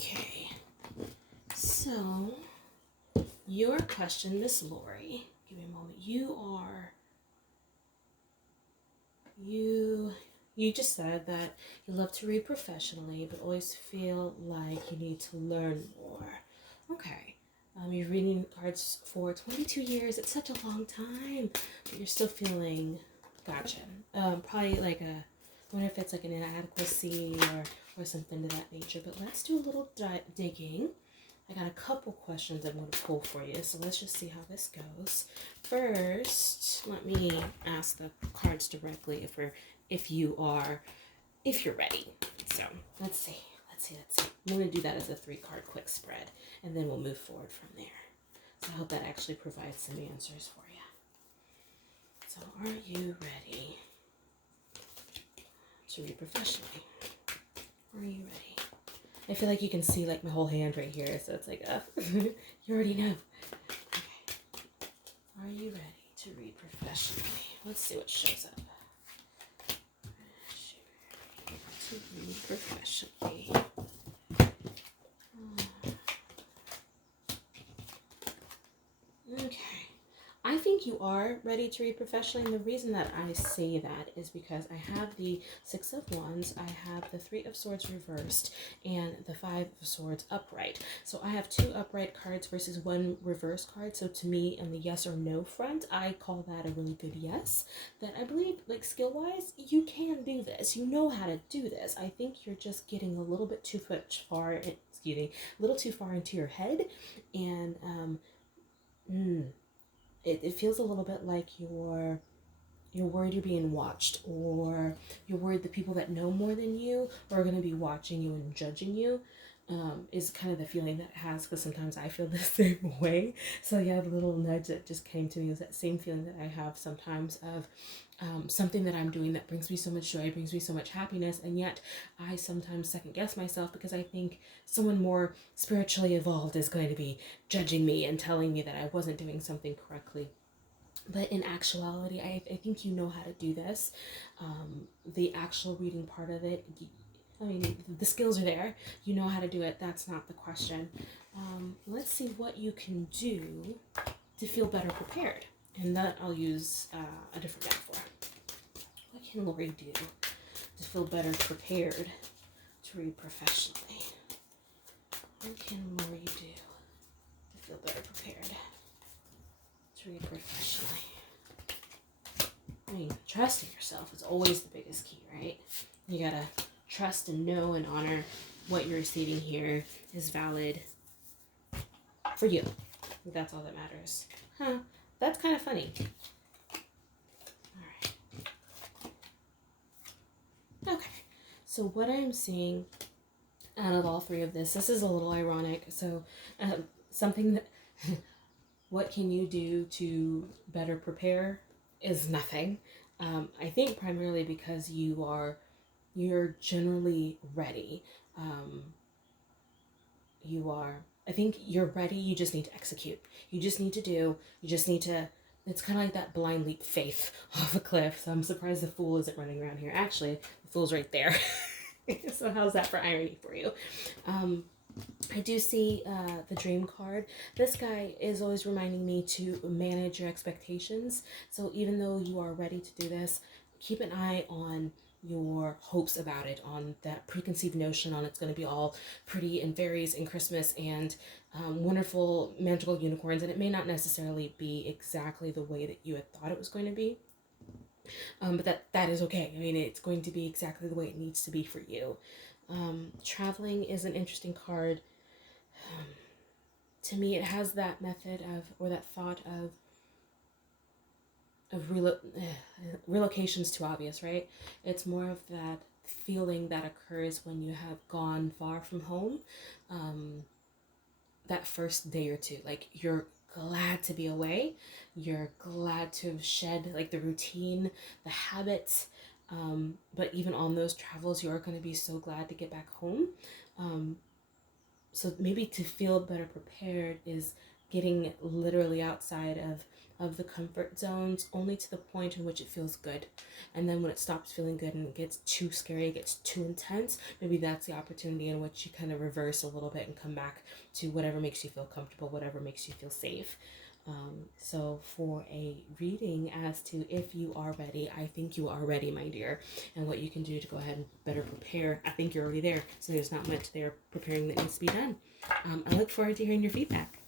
Okay, so your question, Miss Lori. Give me a moment. You just said that you love to read professionally, but always feel like you need to learn more. Okay. You're reading cards for 22 years. It's such a long time, but you're still feeling. Gotcha. Probably like a. I wonder if it's like an inadequacy or something to that nature. But let's do a little digging. I got a couple questions I'm going to pull for you, so let's just see how this goes. First, let me ask the cards directly if you're ready. So let's see. I'm going to do that as a 3-card quick spread, and then we'll move forward from there. So I hope that actually provides some answers for you. So are you ready to read professionally? Are you ready? I feel like you can see like my whole hand right here, so it's like, you already know. Okay. Are you ready to read professionally? Let's see what shows up. To read professionally. Okay. I think you are ready to read professionally, and the reason that I say that is because I have the 6 of Wands, I have the 3 of Swords reversed, and the 5 of Swords upright. So I have 2 upright cards versus 1 reverse card. So to me, on the yes or no front, I call that a really good yes. That I believe, like skill-wise, you can do this. You know how to do this. I think you're just getting a little bit too far, a little too far into your head, and it feels a little bit like you're worried you're being watched, or you're worried the people that know more than you are going to be watching you and judging you, is kind of the feeling that it has, because sometimes I feel the same way. So yeah, the little nudge that just came to me is that same feeling that I have sometimes of something that I'm doing that brings me so much joy, brings me so much happiness, and yet I sometimes second guess myself because I think someone more spiritually evolved is going to be judging me and telling me that I wasn't doing something correctly. But in actuality, I think you know how to do this. The actual reading part of it, I mean, the skills are there. You know how to do it. That's not the question. Let's see what you can do to feel better prepared. And that I'll use a different deck for. What can Lori do to feel better prepared to read professionally? What can Lori do to feel better prepared to read professionally? I mean, trusting yourself is always the biggest key, right? You gotta trust and know and honor what you're receiving here is valid for you. That's all that matters. Huh, that's kind of funny. Alright. Okay, so what I'm seeing out of all 3 of this is a little ironic. So something that, what can you do to better prepare is nothing. I think primarily because you're generally ready. I think you're ready. You just need to execute. You just need to, it's kind of like that blind leap faith off a cliff. So I'm surprised the Fool isn't running around here. Actually, the Fool's right there. So how's that for irony for you? I do see the Dream card. This guy is always reminding me to manage your expectations. So even though you are ready to do this, keep an eye on your hopes about it, on that preconceived notion on it's going to be all pretty and fairies and Christmas and wonderful magical unicorns, and it may not necessarily be exactly the way that you had thought it was going to be. But that is okay. I mean, it's going to be exactly the way it needs to be for you. Traveling is an interesting card. To me, it has that method of, or that thought of relocation's too obvious, right? It's more of that feeling that occurs when you have gone far from home. That first day or two, like you're glad to be away. You're glad to have shed like the routine, the habits. But even on those travels, you are going to be so glad to get back home. So maybe to feel better prepared is getting literally outside of the comfort zones, only to the point in which it feels good. And then when it stops feeling good and it gets too scary, it gets too intense, maybe that's the opportunity in which you kind of reverse a little bit and come back to whatever makes you feel comfortable, whatever makes you feel safe. So for a reading as to if you are ready, I think you are ready, my dear. And what you can do to go ahead and better prepare, I think you're already there. So there's not much there preparing that needs to be done. I look forward to hearing your feedback.